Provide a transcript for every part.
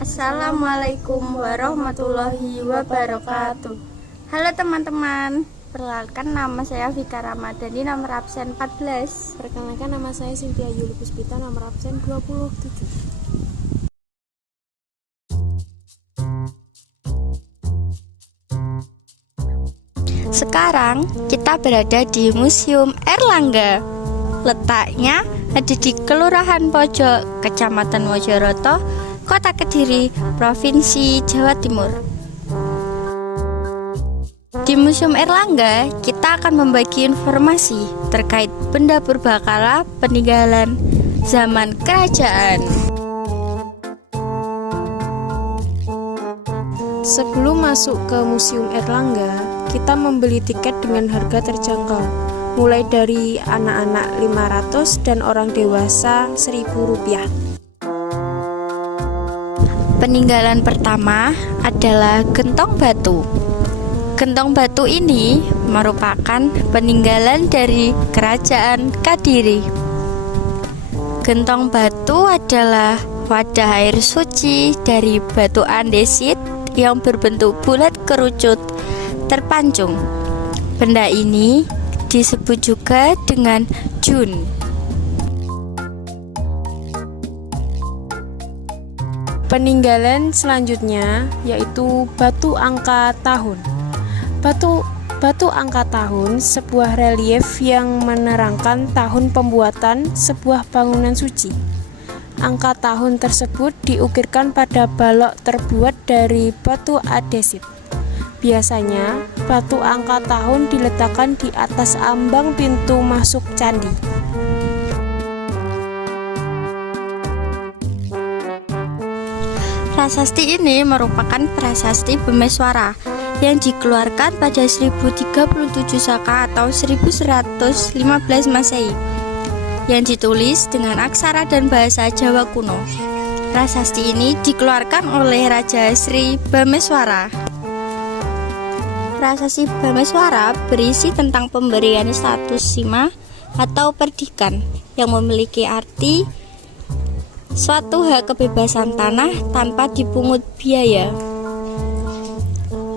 Assalamualaikum warahmatullahi wabarakatuh. Halo teman-teman, perkenalkan nama saya Vika Ramadhani, nomor absen 14. Perkenalkan, nama saya Cynthia Yuli Puspita, nomor absen 27. Sekarang kita berada di Museum Airlangga. Letaknya ada di Kelurahan Pojok, Kecamatan Mojoroto, Kota Kediri, Provinsi Jawa Timur. Di Museum Airlangga, kita akan membagi informasi terkait benda purbakala peninggalan zaman kerajaan. Sebelum masuk ke Museum Airlangga, kita membeli tiket dengan harga terjangkau, mulai dari anak-anak 500 dan orang dewasa Rp1.000. Peninggalan pertama adalah gentong batu. Gentong batu ini merupakan peninggalan dari Kerajaan Kadiri. Gentong batu adalah wadah air suci dari batu andesit yang berbentuk bulat kerucut terpancung. Benda ini disebut juga dengan jun. Peninggalan selanjutnya yaitu batu angka tahun. Batu angka tahun sebuah relief yang menerangkan tahun pembuatan sebuah bangunan suci. Angka tahun tersebut diukirkan pada balok terbuat dari batu andesit. Biasanya, batu angka tahun diletakkan di atas ambang pintu masuk candi. Prasasti ini merupakan prasasti Bhimeswara yang dikeluarkan pada 1037 Saka atau 1115 Masehi, yang ditulis dengan aksara dan bahasa Jawa kuno. Prasasti ini dikeluarkan oleh Raja Sri Bhimeswara. Prasasti Bhimeswara berisi tentang pemberian status sima atau perdikan yang memiliki arti suatu hak kebebasan tanah tanpa dipungut biaya.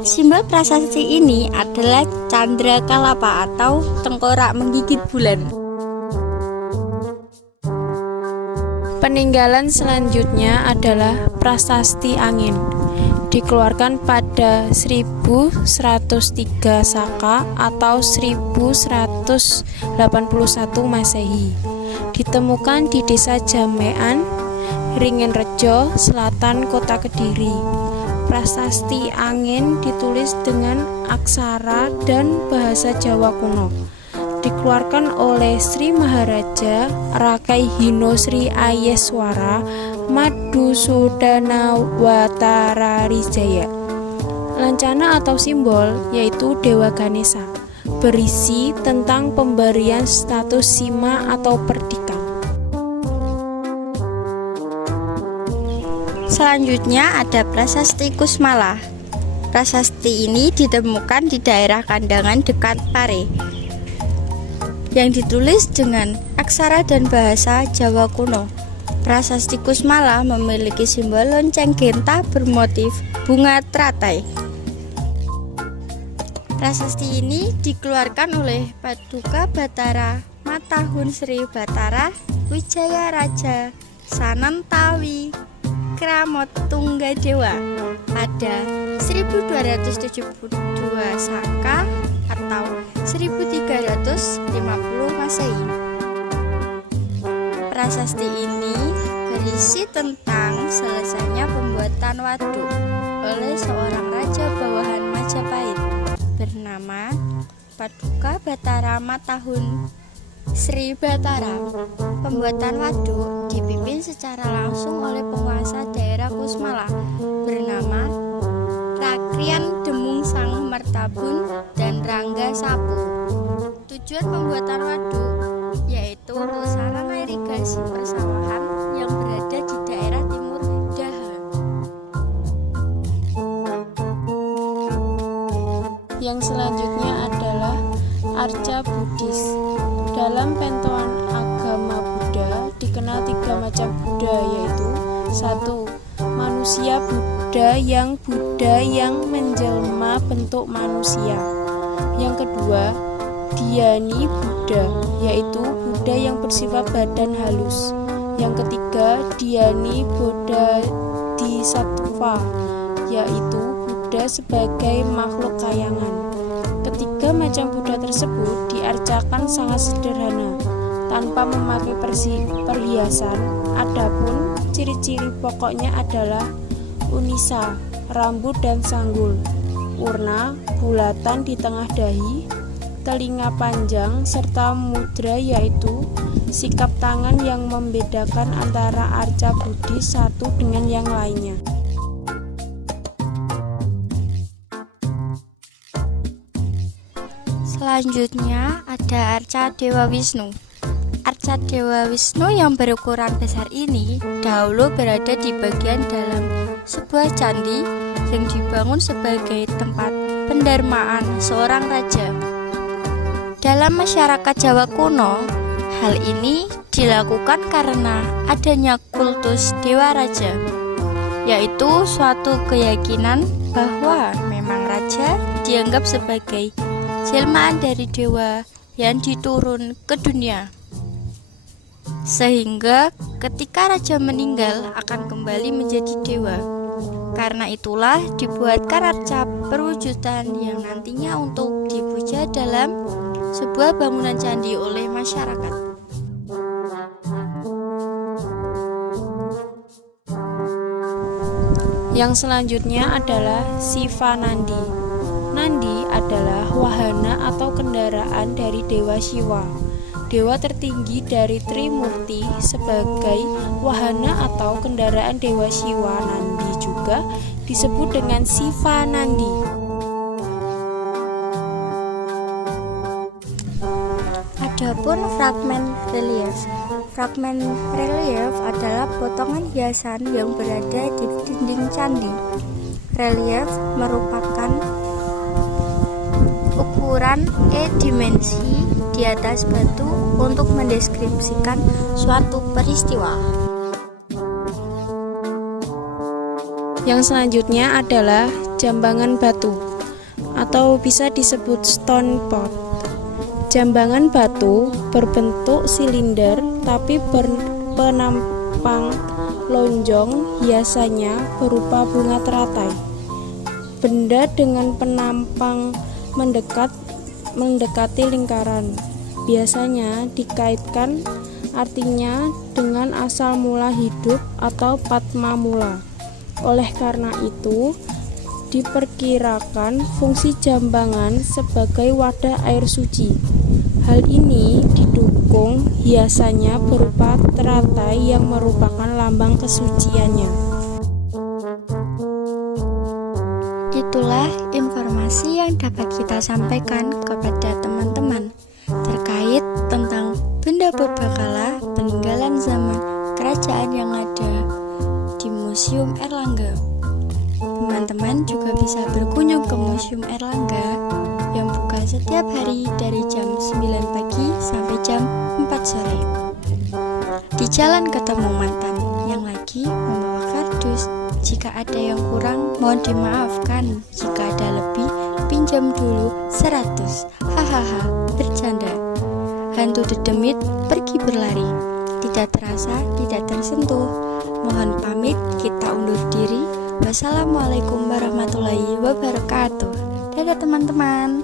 Simbol prasasti ini adalah candra kalapa atau tengkorak menggigit bulan. Peninggalan selanjutnya adalah prasasti angin. Dikeluarkan pada 1103 Saka atau 1181 Masehi. Ditemukan di Desa Jamean, Ringin Rejo, Selatan Kota Kediri. Prasasti angin ditulis dengan aksara dan bahasa Jawa kuno. Dikeluarkan oleh Sri Maharaja Rakai Hino Sri Ayeswara Madusudana Watararijaya. Lancana atau simbol yaitu Dewa Ganesha, berisi tentang pemberian status sima atau perdikan. Selanjutnya ada prasasti Kusmala. Prasasti ini ditemukan di daerah Kandangan dekat Pare, yang ditulis dengan aksara dan bahasa Jawa kuno. Prasasti Kusmala memiliki simbol lonceng genta bermotif bunga teratai. Prasasti ini dikeluarkan oleh Paduka Batara Matahun Sri Batara Wijaya Raja Sanantawi Kramot Tunggadewa pada 1272 Saka atau 1350 Masehi. Prasasti ini berisi tentang selesainya pembuatan waduk oleh seorang raja bawahan Majapahit bernama Paduka Batara Matahun Sri Batara. Pembuatan waduk dipimpin secara langsung oleh penguasa daerah Kusmala bernama Rakrian Demung Sang Mertabun dan Rangga Sapu. Tujuan pembuatan waduk yaitu untuk sarana irigasi persawahan yang berada di daerah timur Daha. Yang selanjutnya adalah Arca Buddhis. Dalam pantauan agama Buddha dikenal 3 macam Buddha, yaitu 1. Manusia manusia Buddha yang menjelma bentuk manusia. Yang kedua, Dhyani Buddha, yaitu Buddha yang bersifat badan halus. Yang ketiga, Dhyani Bodhisattva, yaitu Buddha sebagai makhluk kayangan. Ketiga macam Buddha tersebut diarcakan sangat sederhana, tanpa memakai perhiasan. Adapun ciri-ciri pokoknya adalah unisa, rambut dan sanggul, urna, bulatan di tengah dahi, telinga panjang, serta mudra, yaitu sikap tangan yang membedakan antara arca budi satu dengan yang lainnya. Selanjutnya ada arca Dewa Wisnu. Arca Dewa Wisnu yang berukuran besar ini dahulu berada di bagian dalam sebuah candi yang dibangun sebagai tempat pendarmaan seorang raja. Dalam masyarakat Jawa kuno, hal ini dilakukan karena adanya kultus Dewa Raja, yaitu suatu keyakinan bahwa memang raja dianggap sebagai jelmaan dari dewa yang diturun ke dunia, sehingga ketika raja meninggal akan kembali menjadi dewa. Karena itulah dibuatkan arca perwujudan yang nantinya untuk dipuja dalam sebuah bangunan candi oleh masyarakat. Yang selanjutnya adalah Siva Nandi. Nandi adalah wahana atau kendaraan dari Dewa Siwa, dewa tertinggi dari Trimurti. Sebagai wahana atau kendaraan Dewa Siwa, Nandi juga disebut dengan Siva Nandi. Adapun fragmen relief. Fragmen relief adalah potongan hiasan yang berada di dinding candi. Relief merupakan ukuran dimensi di atas batu untuk mendeskripsikan suatu peristiwa. Yang selanjutnya adalah jambangan batu atau bisa disebut stone pot. Jambangan batu berbentuk silinder tapi berpenampang lonjong, biasanya berupa bunga teratai. Benda dengan penampang mendekati lingkaran biasanya dikaitkan artinya dengan asal mula hidup atau patma mula. Oleh karena itu, diperkirakan fungsi jambangan sebagai wadah air suci. Hal ini didukung hiasannya berupa teratai yang merupakan lambang kesuciannya. Itulah informasi yang dapat kita sampaikan kepada teman-teman terkait tentang benda purbakala peninggalan zaman kerajaan yang ada di Museum Airlangga. Teman-teman juga bisa berkunjung ke Museum Airlangga yang buka setiap hari dari jam 9 pagi sampai jam 4 sore. Di Jalan Ketemu Mantan yang lagi membawa kardus. Jika ada yang kurang, mohon dimaafkan. Jika ada lebih, pinjam dulu 100. Hahaha, bercanda. Hantu dedemit pergi berlari. Tidak terasa, tidak tersentuh. Mohon pamit, kita undur diri. Wassalamualaikum warahmatullahi wabarakatuh. Dadah teman-teman.